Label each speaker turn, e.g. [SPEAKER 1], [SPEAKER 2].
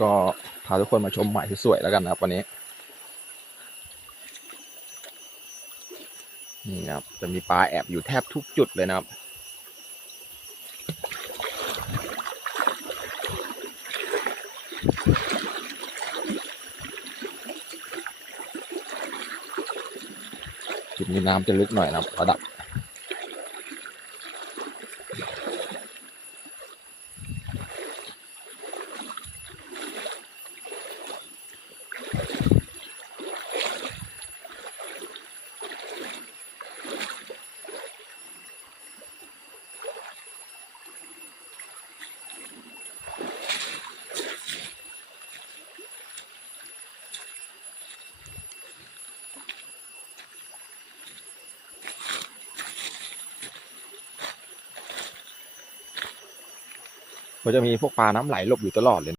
[SPEAKER 1] ก็พาทุกคนมาชมใหมายสวยๆแล้วกันนะครับวันนี้ นี่ครับ จะมีปลาแอบอยู่แทบทุกจุดเลยนะครับจุดนี้น้ำจะลึกหน่อยนะครับระดับ ก็จะมีพวกปลาน้ำไหลหลบอยู่ตลอดเลย